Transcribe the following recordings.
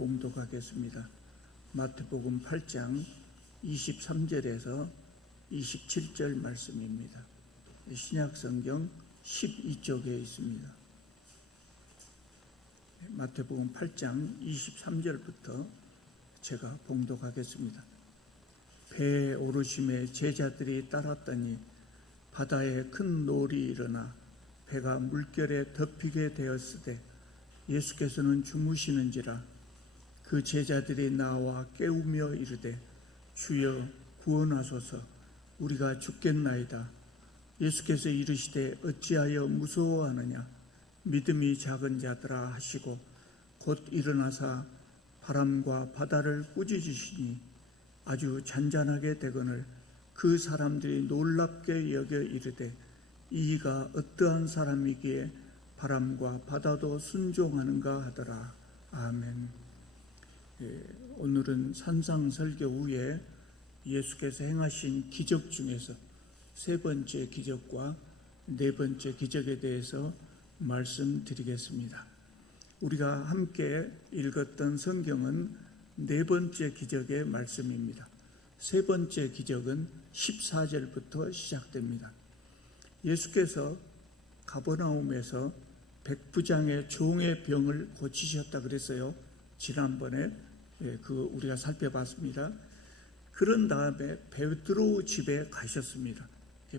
봉독하겠습니다. 마태복음 8장 23절에서 27절 말씀입니다. 신약성경 12쪽에 있습니다. 마태복음 8장 23절부터 제가 봉독하겠습니다. 배에 오르심에 제자들이 따랐더니 바다에 큰 놀이 일어나 배가 물결에 덮이게 되었으되 예수께서는 주무시는지라. 그 제자들이 나와 깨우며 이르되 주여 구원하소서, 우리가 죽겠나이다. 예수께서 이르시되 어찌하여 무서워하느냐, 믿음이 작은 자들아 하시고 곧 일어나사 바람과 바다를 꾸짖으시니 아주 잔잔하게 되거늘 그 사람들이 놀랍게 여겨 이르되 이가 어떠한 사람이기에 바람과 바다도 순종하는가 하더라. 아멘. 오늘은 산상설교 후에 예수께서 행하신 기적 중에서 세 번째 기적과 네 번째 기적에 대해서 말씀드리겠습니다. 우리가 함께 읽었던 성경은 네 번째 기적의 말씀입니다. 세 번째 기적은 14절부터 시작됩니다. 예수께서 가버나움에서 백부장의 종의 병을 고치셨다 그랬어요. 지난번에 우리가 살펴봤습니다. 그런 다음에 베드로 집에 가셨습니다.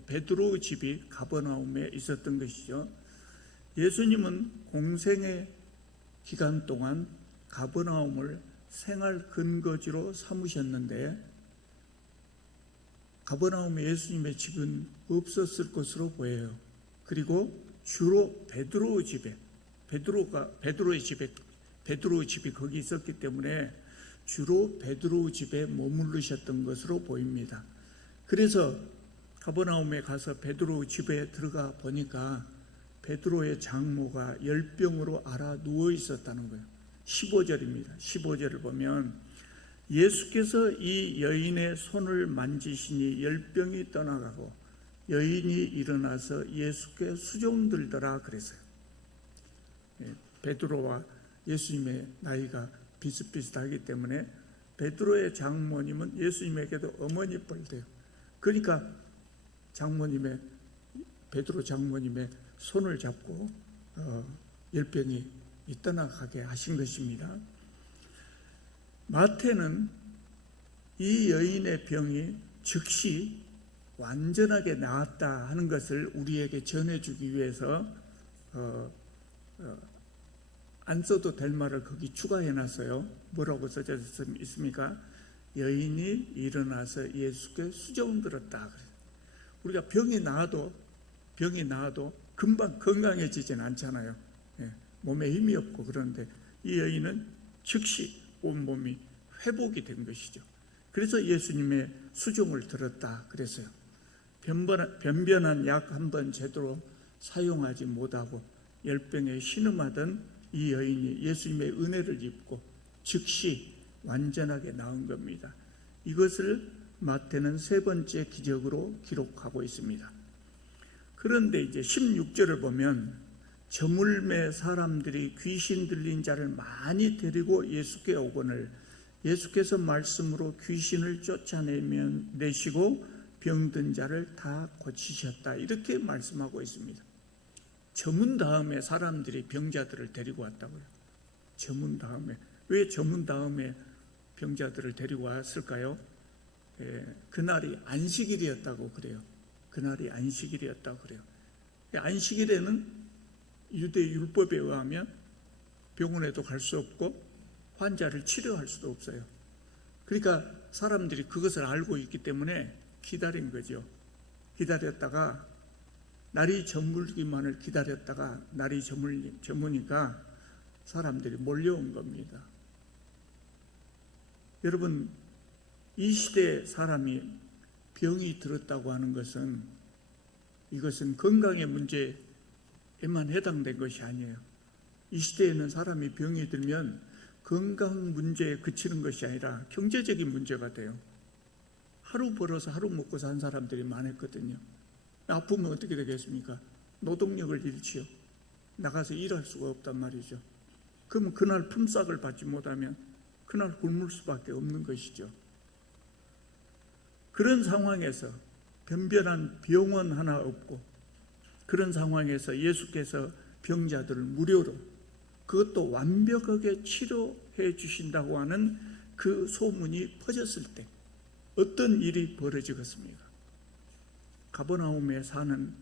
베드로 집이 가버나움에 있었던 것이죠. 예수님은 공생의 기간 동안 가버나움을 생활 근거지로 삼으셨는데 가버나움에 예수님의 집은 없었을 것으로 보여요. 그리고 주로 베드로의 집이 거기 있었기 때문에 주로 베드로의 집에 머무르셨던 것으로 보입니다. 그래서 가버나움에 가서 베드로의 집에 들어가 보니까 베드로의 장모가 열병으로 앓아 누워 있었다는 거예요. 15절입니다. 15절을 보면 예수께서 이 여인의 손을 만지시니 열병이 떠나가고 여인이 일어나서 예수께 수종들더라 그랬어요. 베드로와 예수님의 나이가 비슷비슷하기 때문에 베드로의 장모님은 예수님에게도 어머니 뻘돼요. 그러니까 베드로 장모님의 손을 잡고 열병이 떠나가게 하신 것입니다. 마태는 이 여인의 병이 즉시 완전하게 나았다 하는 것을 우리에게 전해주기 위해서 안 써도 될 말을 거기 추가해놨어요. 뭐라고 써져 있습니까? 여인이 일어나서 예수께 수종들었다. 우리가 병이 나아도 금방 건강해지진 않잖아요. 몸에 힘이 없고. 그런데 이 여인은 즉시 온몸이 회복이 된 것이죠. 그래서 예수님의 수종을 들었다 그랬어요. 변변한 약 한 번 제대로 사용하지 못하고 열병에 신음하던 이 여인이 예수님의 은혜를 입고 즉시 완전하게 나은 겁니다. 이것을 마태는 세 번째 기적으로 기록하고 있습니다. 그런데 이제 16절을 보면 저물매 사람들이 귀신 들린 자를 많이 데리고 예수께 오거늘 예수께서 말씀으로 귀신을 쫓아내시고 병든 자를 다 고치셨다. 이렇게 말씀하고 있습니다. 저문 다음에 사람들이 병자들을 데리고 왔다고요. 저문 다음에. 왜 저문 다음에 병자들을 데리고 왔을까요? 그날이 안식일이었다고 그래요. 그날이 안식일이었다고 그래요. 안식일에는 유대 율법에 의하면 병원에도 갈 수 없고 환자를 치료할 수도 없어요. 그러니까 사람들이 그것을 알고 있기 때문에 기다린 거죠. 기다렸다가 날이 저물기만을 기다렸다가 날이 저무니까 사람들이 몰려온 겁니다. 여러분, 이 시대에 사람이 병이 들었다고 하는 것은 이것은 건강의 문제에만 해당된 것이 아니에요. 이 시대에는 사람이 병이 들면 건강 문제에 그치는 것이 아니라 경제적인 문제가 돼요. 하루 벌어서 하루 먹고 산 사람들이 많았거든요. 아프면 어떻게 되겠습니까? 노동력을 잃지요. 나가서 일할 수가 없단 말이죠. 그러면 그날 품삯을 받지 못하면 그날 굶을 수밖에 없는 것이죠. 그런 상황에서 변변한 병원 하나 없고, 그런 상황에서 예수께서 병자들을 무료로, 그것도 완벽하게 치료해 주신다고 하는 그 소문이 퍼졌을 때 어떤 일이 벌어지겠습니까? 가버나움에 사는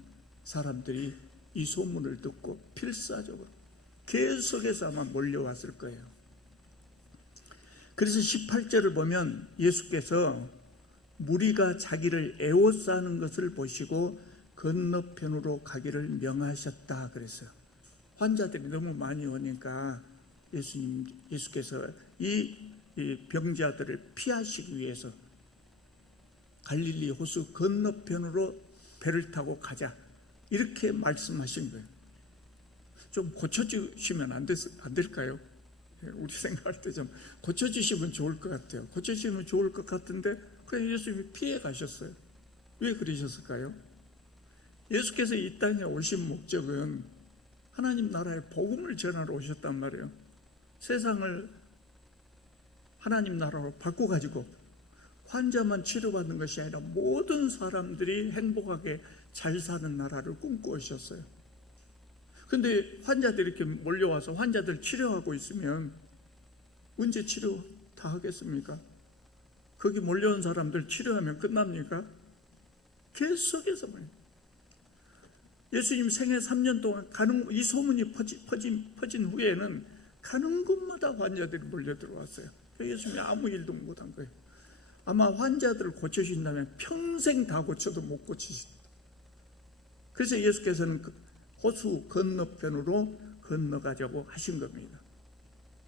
사람들이 이 소문을 듣고 필사적으로 계속해서 아마 몰려왔을 거예요. 그래서 18절을 보면 예수께서 무리가 자기를 애워싸는 것을 보시고 건너편으로 가기를 명하셨다 그랬어요. 환자들이 너무 많이 오니까 예수께서 이 병자들을 피하시기 위해서 갈릴리 호수 건너편으로 배를 타고 가자, 이렇게 말씀하신 거예요. 좀 고쳐주시면 안 될까요? 우리 생각할 때 좀 고쳐주시면 좋을 것 같아요. 고쳐주시면 좋을 것 같은데 그냥 예수님이 피해 가셨어요. 왜 그러셨을까요? 예수께서 이 땅에 오신 목적은 하나님 나라의 복음을 전하러 오셨단 말이에요. 세상을 하나님 나라로 바꿔가지고 환자만 치료받는 것이 아니라 모든 사람들이 행복하게 잘 사는 나라를 꿈꾸셨어요. 근데 환자들이 이렇게 몰려와서 환자들 치료하고 있으면 언제 치료 다 하겠습니까? 거기 몰려온 사람들 치료하면 끝납니까? 계속해서 말이에요. 예수님 생애 3년 동안 이 소문이 퍼진 후에는 가는 곳마다 환자들이 몰려 들어왔어요. 예수님이 아무 일도 못한 거예요. 아마 환자들을 고쳐주신다면 평생 다 고쳐도 못 고치신다. 그래서 예수께서는 호수 건너편으로 건너가자고 하신 겁니다.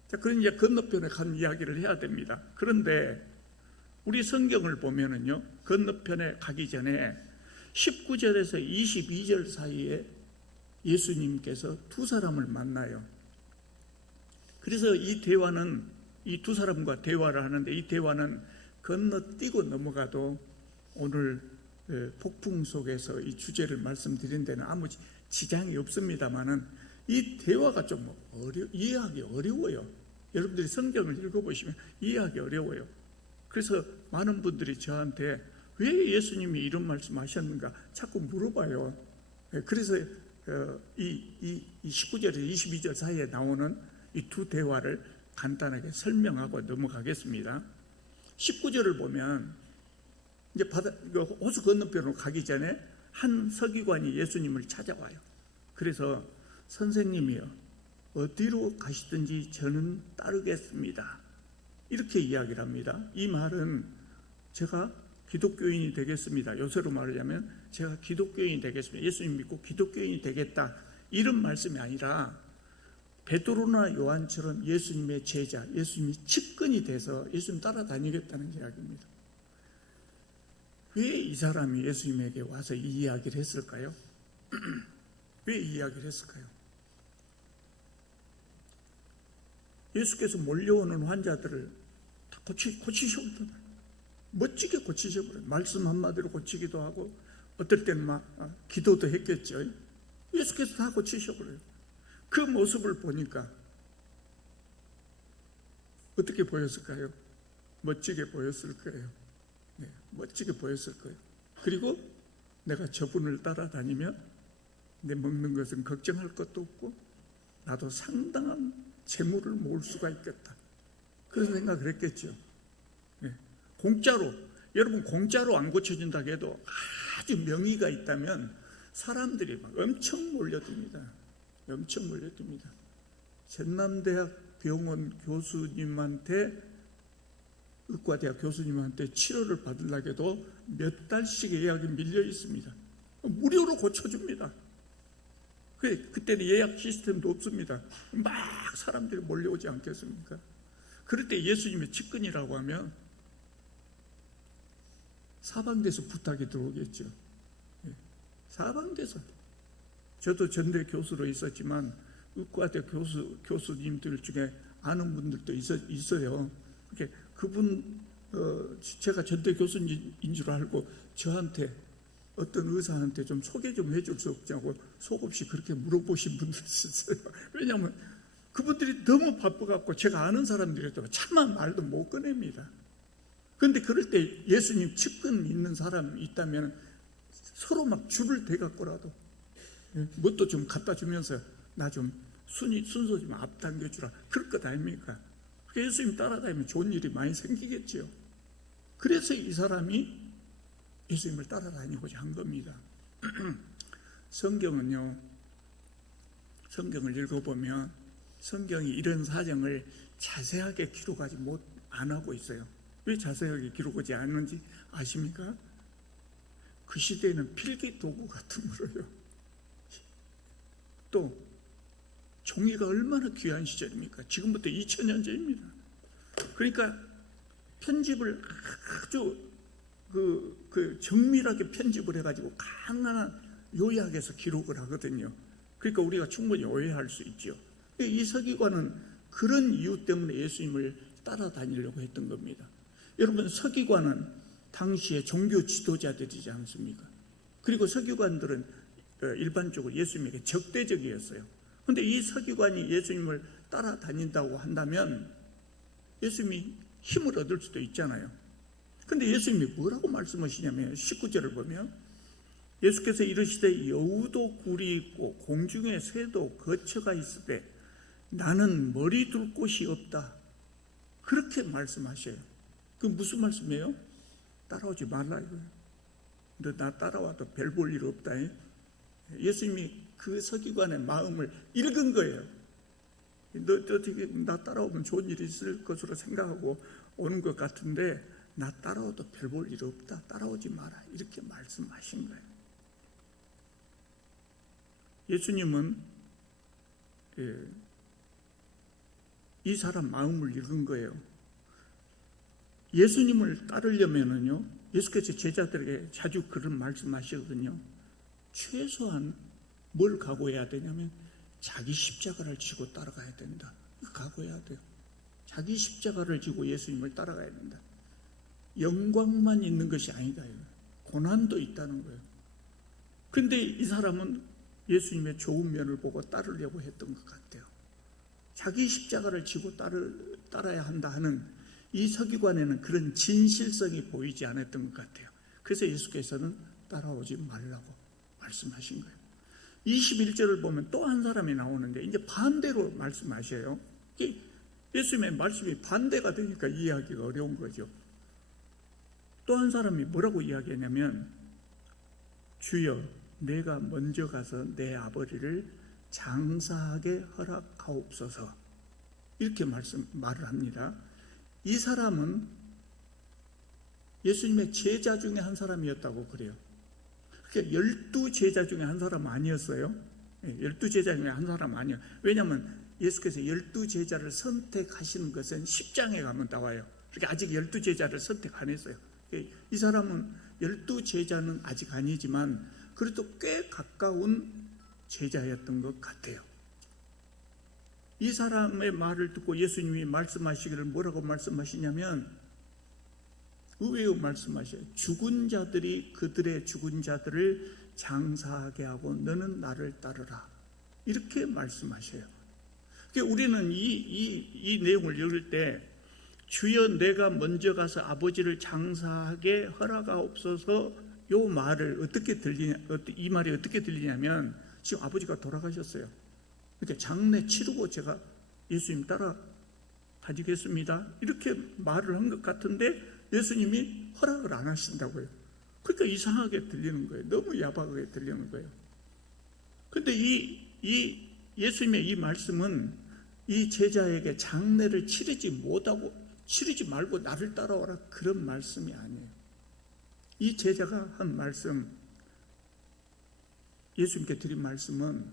자, 그런 이제 건너편에 간 이야기를 해야 됩니다. 그런데 우리 성경을 보면은요, 건너편에 가기 전에 19절에서 22절 사이에 예수님께서 두 사람을 만나요. 그래서 이 대화는, 이 두 사람과 대화를 하는데, 이 대화는 건너뛰고 넘어가도 오늘 폭풍 속에서 이 주제를 말씀드린 데는 아무 지장이 없습니다만은 이 대화가 좀 이해하기 어려워요. 여러분들이 성경을 읽어보시면 이해하기 어려워요. 그래서 많은 분들이 저한테 왜 예수님이 이런 말씀 하셨는가 자꾸 물어봐요. 그래서 이 19절에서 22절 사이에 나오는 이 두 대화를 간단하게 설명하고 넘어가겠습니다. 19절을 보면 이제 호수 건너편으로 가기 전에 한 서기관이 예수님을 찾아와요. 그래서 선생님이요, 어디로 가시든지 저는 따르겠습니다, 이렇게 이야기를 합니다. 이 말은 제가 기독교인이 되겠습니다, 요새로 말하자면 제가 기독교인이 되겠습니다, 예수님 믿고 기독교인이 되겠다, 이런 말씀이 아니라 베드로나 요한처럼 예수님의 제자, 예수님이 측근이 돼서 예수님 따라다니겠다는 이야기입니다. 왜 이 사람이 예수님에게 와서 이 이야기를 했을까요? 왜 이 이야기를 했을까요? 예수께서 몰려오는 환자들을 다 고치셔버려요. 멋지게 고치셔버려요. 말씀 한마디로 고치기도 하고 어떨 때는 막 기도도 했겠죠. 예수께서 다 고치셔버려요. 그 모습을 보니까 어떻게 보였을까요? 멋지게 보였을 거예요. 네, 멋지게 보였을 거예요. 그리고 내가 저분을 따라다니면 내 먹는 것은 걱정할 것도 없고 나도 상당한 재물을 모을 수가 있겠다, 그런 생각을 했겠죠. 네, 공짜로, 여러분 공짜로 안 고쳐진다고 해도 아주 명의가 있다면 사람들이 막 엄청 몰려듭니다. 엄청 몰려듭니다. 전남대학 병원 교수님한테, 의과대학 교수님한테 치료를 받으려고 해도 몇 달씩 예약이 밀려 있습니다. 무료로 고쳐줍니다. 그때는 예약 시스템도 없습니다. 막 사람들이 몰려오지 않겠습니까? 그럴 때 예수님의 측근이라고 하면 사방돼서 부탁이 들어오겠죠. 사방돼서. 저도 전대 교수로 있었지만 의과대 교수님들 중에 아는 분들도 있어요. 그분 제가 전대 교수인 줄 알고 저한테, 어떤 의사한테 좀 소개 좀 해줄 수 없냐고 속없이 그렇게 물어보신 분들이 있어요. 왜냐하면 그분들이 너무 바빠갖고 제가 아는 사람들이도 차마 말도 못 꺼냅니다. 그런데 그럴 때 예수님 측근 있는 사람이 있다면 서로 막 줄을 대갖고라도 뭣도 좀 갖다 주면서 나 좀 순서 좀 앞당겨주라, 그럴 것 아닙니까? 예수님 따라다니면 좋은 일이 많이 생기겠지요. 그래서 이 사람이 예수님을 따라다니고자 한 겁니다. 성경은요, 성경을 읽어보면 성경이 이런 사정을 자세하게 기록하지 안 하고 있어요. 왜 자세하게 기록하지 않는지 아십니까? 그 시대에는 필기 도구 같으므로요. 또 종이가 얼마나 귀한 시절입니까? 지금부터 2000년 전입니다. 그러니까 편집을 아주 정밀하게 편집을 해가지고 강한 요약해서 기록을 하거든요. 그러니까 우리가 충분히 오해할 수 있죠. 이 서기관은 그런 이유 때문에 예수님을 따라다니려고 했던 겁니다. 여러분, 서기관은 당시의 종교 지도자들이지 않습니까? 그리고 서기관들은 일반적으로 예수님에게 적대적이었어요. 그런데 이 서기관이 예수님을 따라다닌다고 한다면 예수님이 힘을 얻을 수도 있잖아요. 그런데 예수님이 뭐라고 말씀하시냐면 19절을 보면 예수께서 이르시되 여우도 굴이 있고 공중에 새도 거처가 있을 때 나는 머리 둘 곳이 없다, 그렇게 말씀하셔요. 그 무슨 말씀이에요? 따라오지 말라 이거예요. 너 나 따라와도 별 볼 일 없다. 예수님이 그 서기관의 마음을 읽은 거예요. 너 어떻게 나 따라오면 좋은 일이 있을 것으로 생각하고 오는 것 같은데 나 따라와도 별 볼 일 없다, 따라오지 마라, 이렇게 말씀하신 거예요. 예수님은 이 사람 마음을 읽은 거예요. 예수님을 따르려면은요, 예수께서 제자들에게 자주 그런 말씀하시거든요. 최소한 뭘 각오해야 되냐면 자기 십자가를 지고 따라가야 된다. 각오해야 돼요. 자기 십자가를 지고 예수님을 따라가야 된다. 영광만 있는 것이 아니다. 고난도 있다는 거예요. 그런데 이 사람은 예수님의 좋은 면을 보고 따르려고 했던 것 같아요. 자기 십자가를 지고 따라야 한다 하는 이 서기관에는 그런 진실성이 보이지 않았던 것 같아요. 그래서 예수께서는 따라오지 말라고 말씀하신 거예요. 21절을 보면 또 한 사람이 나오는데 이제 반대로 말씀하셔요. 예수님의 말씀이 반대가 되니까 이해하기가 어려운 거죠. 또 한 사람이 뭐라고 이야기하냐면 주여 내가 먼저 가서 내 아버지를 장사하게 허락하옵소서, 이렇게 말을 합니다. 이 사람은 예수님의 제자 중에 한 사람이었다고 그래요. 그러니까 12제자 중에 한 사람 아니었어요. 12제자 중에 한 사람 아니에요. 왜냐하면 예수께서 12제자를 선택하시는 것은 10장에 가면 나와요. 그러니까 아직 12제자를 선택 안 했어요. 이 사람은 12제자는 아직 아니지만 그래도 꽤 가까운 제자였던 것 같아요. 이 사람의 말을 듣고 예수님이 말씀하시기를 뭐라고 말씀하시냐면 의외로 말씀하셔요. 죽은 자들이 그들의 죽은 자들을 장사하게 하고 너는 나를 따르라, 이렇게 말씀하셔요. 그러니까 우리는 이 내용을 읽을 때 주여 내가 먼저 가서 아버지를 장사하게 허락하옵소서, 이 말을 어떻게 들리냐, 이 말이 어떻게 들리냐면 지금 아버지가 돌아가셨어요. 그러니까 장례 치르고 제가 예수님 따라 다니겠습니다, 이렇게 말을 한 것 같은데 예수님이 허락을 안 하신다고요. 그러니까 이상하게 들리는 거예요. 너무 야박하게 들리는 거예요. 그런데 이 예수님의 이 말씀은 이 제자에게 장례를 치르지 말고 나를 따라오라, 그런 말씀이 아니에요. 이 제자가 한 말씀, 예수님께 드린 말씀은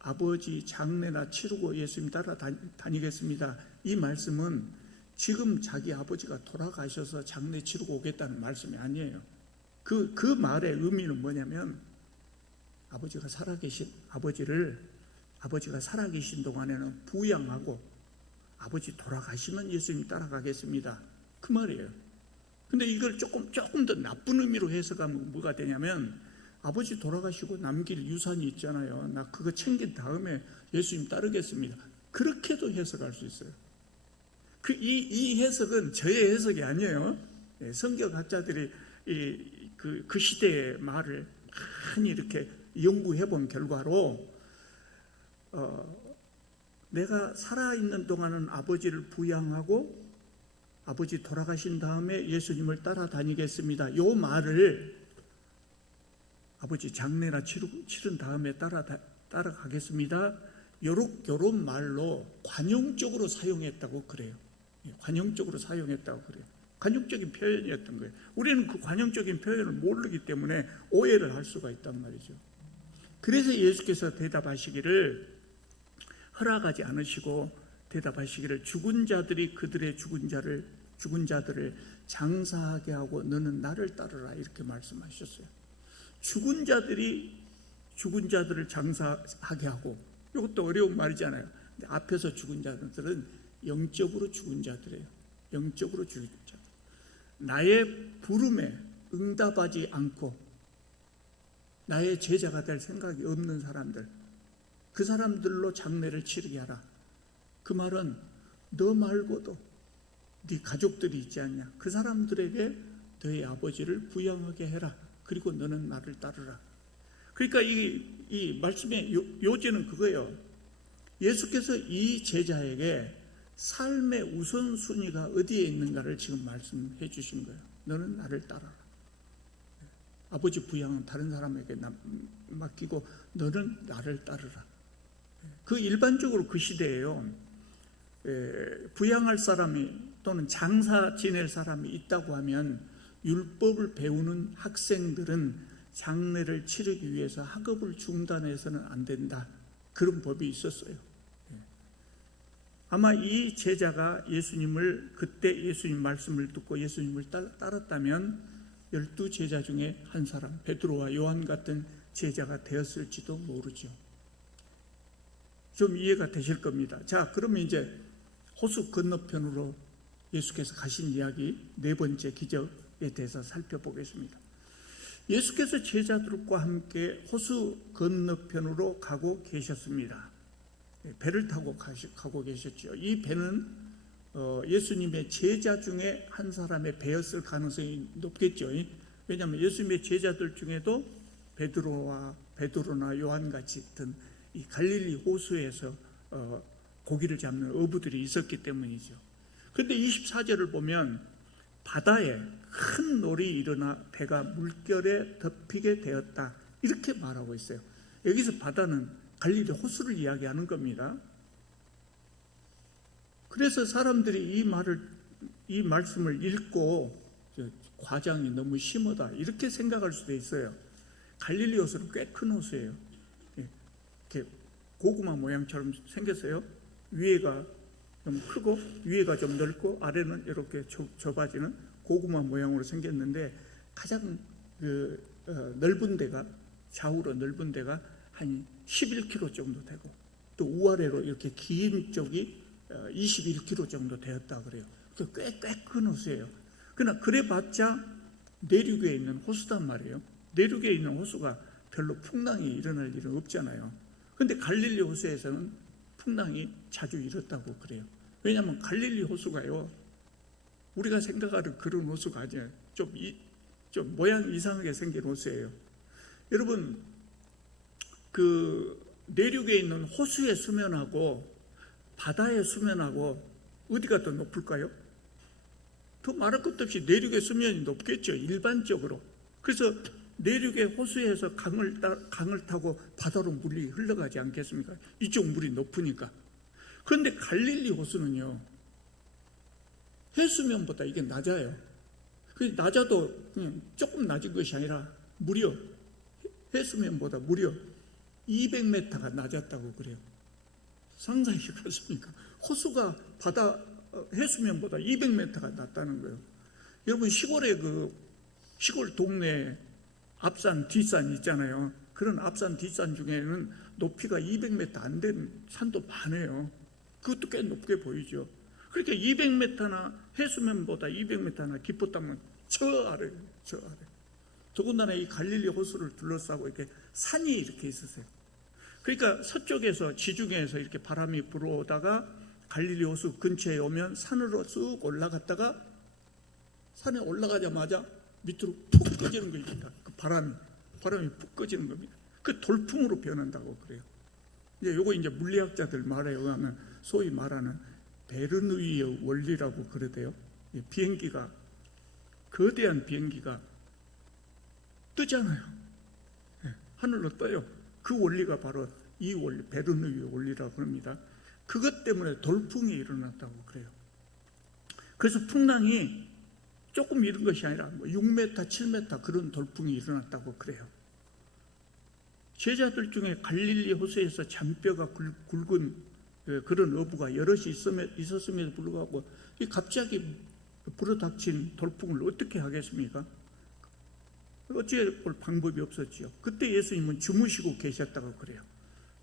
아버지 장례나 치르고 예수님 따라 다니겠습니다, 이 말씀은 지금 자기 아버지가 돌아가셔서 장례 치르고 오겠다는 말씀이 아니에요. 그 말의 의미는 뭐냐면 아버지가 살아계신 동안에는 부양하고 아버지 돌아가시면 예수님 따라가겠습니다, 그 말이에요. 근데 이걸 조금 더 나쁜 의미로 해석하면 뭐가 되냐면 아버지 돌아가시고 남길 유산이 있잖아요. 나 그거 챙긴 다음에 예수님 따르겠습니다. 그렇게도 해석할 수 있어요. 이 해석은 저의 해석이 아니에요. 성경학자들이 그 시대의 말을 많이 이렇게 연구해 본 결과로 내가 살아있는 동안은 아버지를 부양하고 아버지 돌아가신 다음에 예수님을 따라다니겠습니다. 이 말을 아버지 장례나 치른 다음에 따라가겠습니다. 요런 말로 관용적으로 사용했다고 그래요. 관용적으로 사용했다고 그래요. 관용적인 표현이었던 거예요. 우리는 그 관용적인 표현을 모르기 때문에 오해를 할 수가 있단 말이죠. 그래서 예수께서 대답하시기를 허락하지 않으시고 대답하시기를 죽은 자들이 그들의 죽은 자들을 장사하게 하고 너는 나를 따르라 이렇게 말씀하셨어요. 죽은 자들을 장사하게 하고, 이것도 어려운 말이잖아요. 근데 앞에서 죽은 자들은 영적으로 죽은 자들이에요. 영적으로 죽은 자. 나의 부름에 응답하지 않고 나의 제자가 될 생각이 없는 사람들, 그 사람들로 장례를 치르게 하라. 그 말은 너 말고도 네 가족들이 있지 않냐, 그 사람들에게 너의 아버지를 부양하게 해라. 그리고 너는 나를 따르라. 그러니까 이 말씀의 요지는 그거예요. 예수께서 이 제자에게 삶의 우선순위가 어디에 있는가를 지금 말씀해 주신 거예요. 너는 나를 따라라. 아버지 부양은 다른 사람에게 맡기고 너는 나를 따르라. 그 일반적으로 그 시대에요, 부양할 사람이 또는 장사 지낼 사람이 있다고 하면 율법을 배우는 학생들은 장례를 치르기 위해서 학업을 중단해서는 안 된다. 그런 법이 있었어요. 아마 이 제자가 그때 예수님 말씀을 듣고 예수님을 따랐다면 12제자 중에 한 사람, 베드로와 요한 같은 제자가 되었을지도 모르죠. 좀 이해가 되실 겁니다. 자, 그러면 이제 호수 건너편으로 예수께서 가신 이야기, 네 번째 기적에 대해서 살펴보겠습니다. 예수께서 제자들과 함께 호수 건너편으로 가고 계셨습니다. 배를 타고 가고 계셨죠. 이 배는 예수님의 제자 중에 한 사람의 배였을 가능성이 높겠죠. 왜냐하면 예수님의 제자들 중에도 베드로나 요한같이 있던 이 갈릴리 호수에서 고기를 잡는 어부들이 있었기 때문이죠. 그런데 24절을 보면 바다에 큰 놀이 일어나 배가 물결에 덮이게 되었다, 이렇게 말하고 있어요. 여기서 바다는 갈릴리 호수를 이야기하는 겁니다. 그래서 사람들이 이 말씀을 읽고 과장이 너무 심하다 이렇게 생각할 수도 있어요. 갈릴리 호수는 꽤 큰 호수예요. 이렇게 고구마 모양처럼 생겼어요. 위에가 좀 크고 위에가 좀 넓고 아래는 이렇게 좁아지는 고구마 모양으로 생겼는데 가장 넓은 데가, 좌우로 넓은 데가 한 11km 정도 되고 또 우아래로 이렇게 긴 쪽이 21km 정도 되었다 그래요. 꽤 큰 호수예요. 그러나 그래봤자 내륙에 있는 호수단 말이에요. 내륙에 있는 호수가 별로 풍랑이 일어날 일은 없잖아요. 그런데 갈릴리 호수에서는 풍랑이 자주 일었다고 그래요. 왜냐하면 갈릴리 호수가요, 우리가 생각하는 그런 호수가 아니에요. 좀 모양이 이상하게 생긴 호수예요. 여러분, 그 내륙에 있는 호수의 수면하고 바다의 수면하고 어디가 더 높을까요? 더 말할 것도 없이 내륙의 수면이 높겠죠, 일반적으로. 그래서 내륙의 호수에서 강을 타고 바다로 물이 흘러가지 않겠습니까? 이쪽 물이 높으니까. 그런데 갈릴리 호수는요, 해수면보다 이게 낮아요. 낮아도 그냥 조금 낮은 것이 아니라 무려 해수면보다 무려 200m가 낮았다고 그래요. 상상이 그렇습니까? 호수가 해수면보다 200m가 낮다는 거예요. 여러분, 시골 동네 앞산 뒷산 있잖아요. 그런 앞산 뒷산 중에는 높이가 200m 안 된 산도 많아요. 그것도 꽤 높게 보이죠. 그러니까 200m나 해수면보다 200m나 깊었다면 저 아래. 더군다나 이 갈릴리 호수를 둘러싸고 이렇게 산이 이렇게 있었어요. 그러니까 서쪽에서 지중해에서 이렇게 바람이 불어오다가 갈릴리 호수 근처에 오면 산으로 쑥 올라갔다가 산에 올라가자마자 밑으로 푹 꺼지는 겁니다. 그 바람이 푹 꺼지는 겁니다. 그 돌풍으로 변한다고 그래요. 요거 이제 물리학자들 말에 의하면 소위 말하는 베르누이의 원리라고 그러대요. 비행기가, 거대한 비행기가 뜨잖아요. 하늘로 떠요. 그 원리가 바로 이 원리, 베르누이의 원리라고 합니다. 그것 때문에 돌풍이 일어났다고 그래요. 그래서 풍랑이 조금 이런 것이 아니라 6m, 7m 그런 돌풍이 일어났다고 그래요. 제자들 중에 갈릴리 호수에서 잔뼈가 굵은 그런 어부가 여럿이 있었음에도 불구하고 갑자기 불어닥친 돌풍을 어떻게 하겠습니까? 어찌해 볼 방법이 없었지요. 그때 예수님은 주무시고 계셨다고 그래요.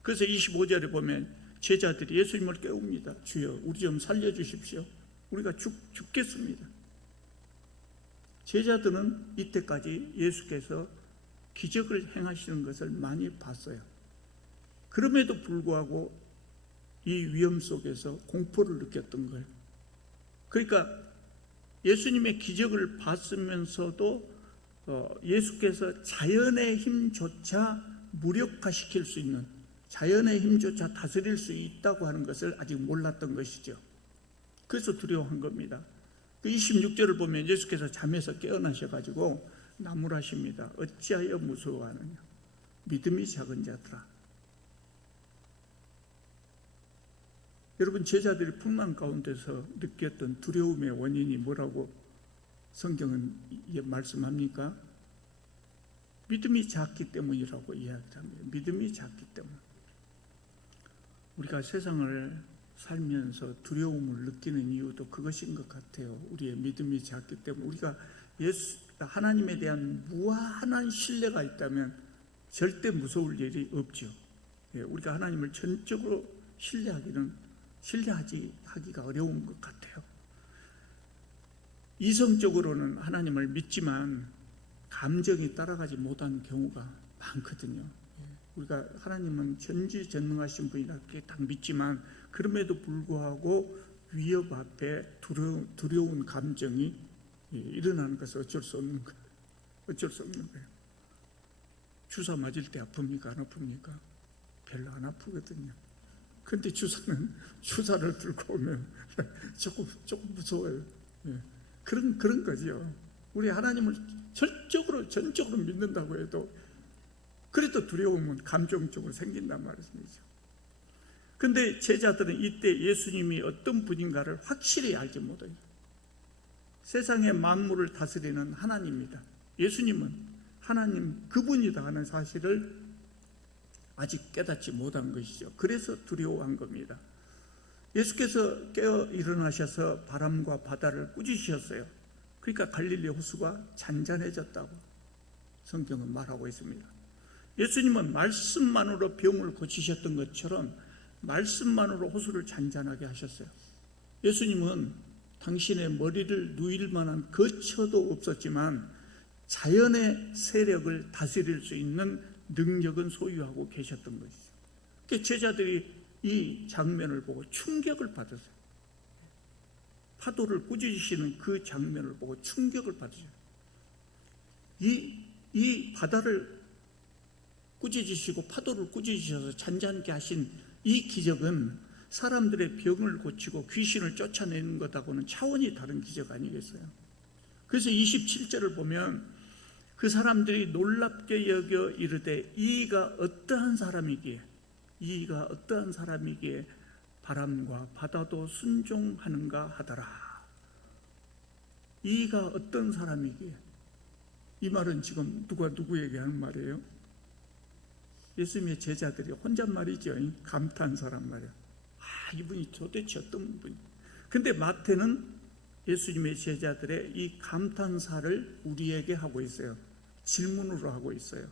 그래서 25절에 보면 제자들이 예수님을 깨웁니다. 주여, 우리 좀 살려주십시오. 우리가 죽겠습니다. 제자들은 이때까지 예수께서 기적을 행하시는 것을 많이 봤어요. 그럼에도 불구하고 이 위험 속에서 공포를 느꼈던 거예요. 그러니까 예수님의 기적을 봤으면서도 예수께서 자연의 힘조차 무력화시킬 수 있는, 자연의 힘조차 다스릴 수 있다고 하는 것을 아직 몰랐던 것이죠. 그래서 두려워한 겁니다. 그 26절을 보면 예수께서 잠에서 깨어나셔가지고 나무라십니다. 어찌하여 무서워하느냐, 믿음이 작은 자들아. 여러분, 제자들이 풍랑 가운데서 느꼈던 두려움의 원인이 뭐라고 성경은 말씀합니까? 믿음이 작기 때문이라고 이야기합니다. 믿음이 작기 때문. 우리가 세상을 살면서 두려움을 느끼는 이유도 그것인 것 같아요. 우리의 믿음이 작기 때문에. 우리가 하나님에 대한 무한한 신뢰가 있다면 절대 무서울 일이 없죠. 우리가 하나님을 전적으로 신뢰하기가 어려운 것 같아요. 이성적으로는 하나님을 믿지만 감정이 따라가지 못하는 경우가 많거든요. 우리가 하나님은 전지전능하신 분이라고 딱 믿지만 그럼에도 불구하고 위협 앞에 두려운 감정이 일어나는 것은 어쩔 수 없는 거예요. 어쩔 수 없는 거예요. 주사 맞을 때 아픕니까? 안 아픕니까? 별로 안 아프거든요. 근데 주사를 들고 오면 조금 무서워요. 그런 거죠. 우리 하나님을 전적으로 믿는다고 해도 그래도 두려움은 감정적으로 생긴단 말이죠. 근데 제자들은 이때 예수님이 어떤 분인가를 확실히 알지 못해요. 세상의 만물을 다스리는 하나님입니다. 예수님은 하나님 그분이다 하는 사실을 아직 깨닫지 못한 것이죠. 그래서 두려워한 겁니다. 예수께서 깨어 일어나셔서 바람과 바다를 꾸짖으셨어요. 그러니까 갈릴리 호수가 잔잔해졌다고 성경은 말하고 있습니다. 예수님은 말씀만으로 병을 고치셨던 것처럼 말씀만으로 호수를 잔잔하게 하셨어요. 예수님은 당신의 머리를 누일 만한 거처도 없었지만 자연의 세력을 다스릴 수 있는 능력은 소유하고 계셨던 것이죠. 그러니까 제자들이 이 장면을 보고 충격을 받았어요. 파도를 꾸짖으시는 그 장면을 보고 충격을 받으셔요. 이 바다를 꾸짖으시고 파도를 꾸짖으셔서 잔잔하게 하신 이 기적은 사람들의 병을 고치고 귀신을 쫓아내는 것하고는 차원이 다른 기적 아니겠어요? 그래서 27절을 보면 그 사람들이 놀랍게 여겨 이르되 이가 어떠한 사람이기에 바람과 바다도 순종하는가 하더라. 이가 어떤 사람이기에, 이 말은 지금 누가 누구에게 하는 말이에요? 예수님의 제자들이 혼잣말이죠. 감탄사란 말이에요. 이분이 도대체 어떤 분이. 근데 마태는 예수님의 제자들의 이 감탄사를 우리에게 하고 있어요. 질문으로 하고 있어요.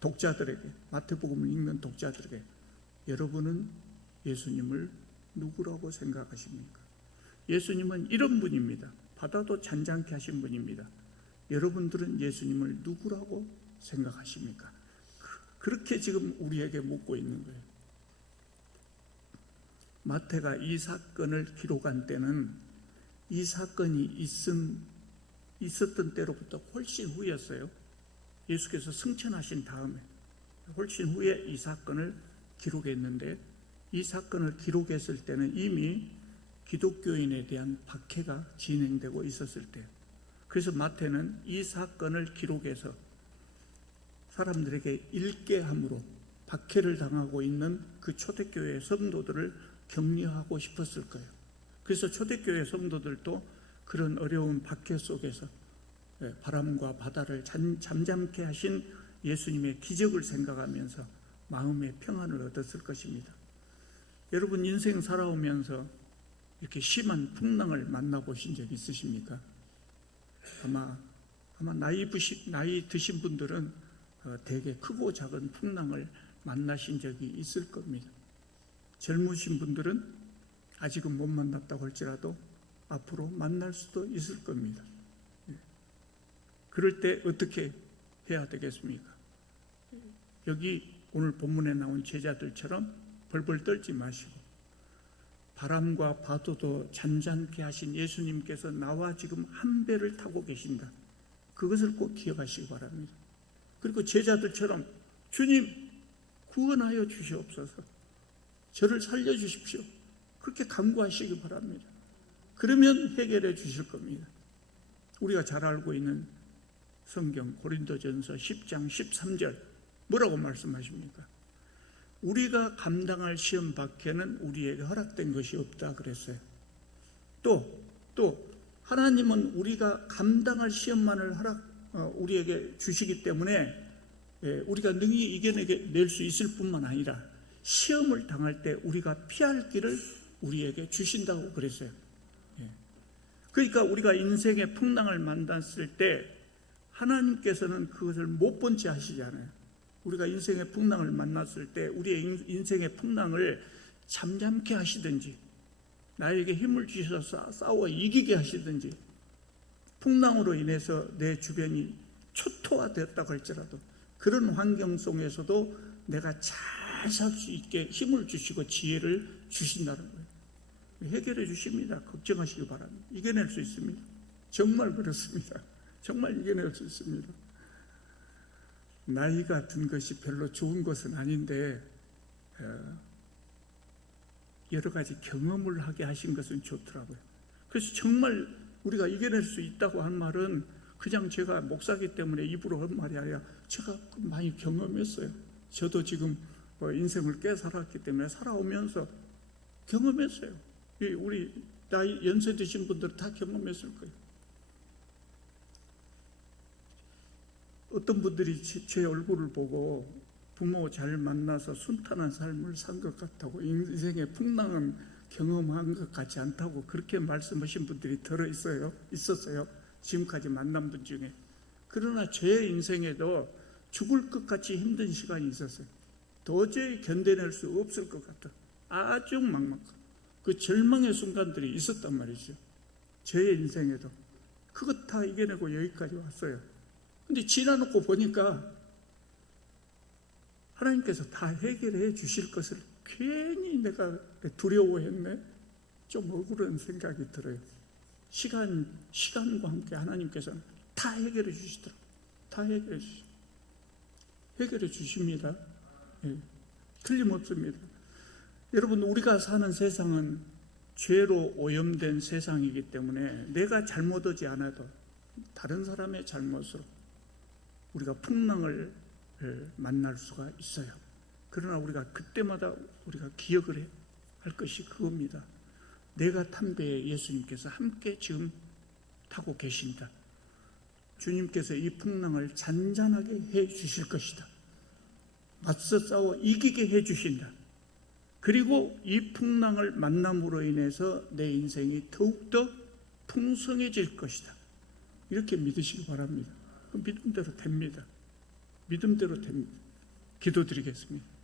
독자들에게, 마태복음을 읽는 독자들에게, 여러분은 예수님을 누구라고 생각하십니까? 예수님은 이런 분입니다. 바다도 잔잔케 하신 분입니다. 여러분들은 예수님을 누구라고 생각하십니까? 그렇게 지금 우리에게 묻고 있는 거예요. 마태가 이 사건을 기록한 때는 이 사건이 있었던 때로부터 훨씬 후였어요. 예수께서 승천하신 다음에 훨씬 후에 이 사건을 기록했는데, 이 사건을 기록했을 때는 이미 기독교인에 대한 박해가 진행되고 있었을 때예요. 그래서 마태는 이 사건을 기록해서 사람들에게 읽게 함으로 박해를 당하고 있는 그 초대교회 성도들을 격려하고 싶었을 거예요. 그래서 초대교회 성도들도 그런 어려운 박해 속에서 바람과 바다를 잠잠케 하신 예수님의 기적을 생각하면서 마음의 평안을 얻었을 것입니다. 여러분, 인생 살아오면서 이렇게 심한 풍랑을 만나보신 적 있으십니까? 아마 나이 드신 분들은 되게 크고 작은 풍랑을 만나신 적이 있을 겁니다. 젊으신 분들은 아직은 못 만났다고 할지라도 앞으로 만날 수도 있을 겁니다. 그럴 때 어떻게 해야 되겠습니까? 여기 오늘 본문에 나온 제자들처럼 벌벌 떨지 마시고, 바람과 파도도 잔잔케 하신 예수님께서 나와 지금 한 배를 타고 계신다, 그것을 꼭 기억하시기 바랍니다. 그리고 제자들처럼 주님 구원하여 주시옵소서, 저를 살려주십시오, 그렇게 간구하시기 바랍니다. 그러면 해결해 주실 겁니다. 우리가 잘 알고 있는 성경 고린도전서 10장 13절 뭐라고 말씀하십니까? 우리가 감당할 시험 밖에는 우리에게 허락된 것이 없다 그랬어요. 또 하나님은 우리가 감당할 시험만을 우리에게 주시기 때문에 우리가 능히 이겨낼 수 있을 뿐만 아니라 시험을 당할 때 우리가 피할 길을 우리에게 주신다고 그랬어요. 그러니까 우리가 인생의 풍랑을 만났을 때 하나님께서는 그것을 못 본 채 하시잖아요. 우리가 인생의 풍랑을 만났을 때 우리의 인생의 풍랑을 잠잠케 하시든지, 나에게 힘을 주셔서 싸워 이기게 하시든지, 풍랑으로 인해서 내 주변이 초토화되었다고 할지라도 그런 환경 속에서도 내가 잘 살 수 있게 힘을 주시고 지혜를 주신다는 거예요. 해결해 주십니다. 걱정하시기 바랍니다. 이겨낼 수 있습니다. 정말 그렇습니다. 정말 이겨낼 수 있습니다. 나이가 든 것이 별로 좋은 것은 아닌데 여러 가지 경험을 하게 하신 것은 좋더라고요. 그래서 정말 우리가 이겨낼 수 있다고 한 말은 그냥 제가 목사기 때문에 입으로 한 말이 아니라 제가 많이 경험했어요. 저도 지금 인생을 꽤 살았기 때문에 살아오면서 경험했어요. 우리 나이 연세 드신 분들 다 경험했을 거예요. 어떤 분들이 제 얼굴을 보고 부모 잘 만나서 순탄한 삶을 산 것 같다고, 인생의 풍랑은 경험한 것 같지 않다고 그렇게 말씀하신 분들이 있었어요. 지금까지 만난 분 중에. 그러나 제 인생에도 죽을 것 같이 힘든 시간이 있었어요. 도저히 견뎌낼 수 없을 것 같다, 아주 막막한 그 절망의 순간들이 있었단 말이죠. 제 인생에도 그것 다 이겨내고 여기까지 왔어요. 근데 지나놓고 보니까 하나님께서 다 해결해 주실 것을 괜히 내가 두려워했네, 좀 억울한 생각이 들어요. 시간과 함께 하나님께서는 다 해결해 주시더라고요. 다 해결해 주십니다. 틀림없습니다. 여러분, 우리가 사는 세상은 죄로 오염된 세상이기 때문에 내가 잘못하지 않아도 다른 사람의 잘못으로 우리가 풍랑을 만날 수가 있어요. 그러나 우리가 그때마다 우리가 기억을 할 것이 그겁니다. 내가 탄 배에 예수님께서 함께 지금 타고 계신다. 주님께서 이 풍랑을 잔잔하게 해 주실 것이다. 맞서 싸워 이기게 해 주신다. 그리고 이 풍랑을 만남으로 인해서 내 인생이 더욱더 풍성해질 것이다. 이렇게 믿으시기 바랍니다. 믿음대로 됩니다. 믿음대로 됩니다. 기도드리겠습니다.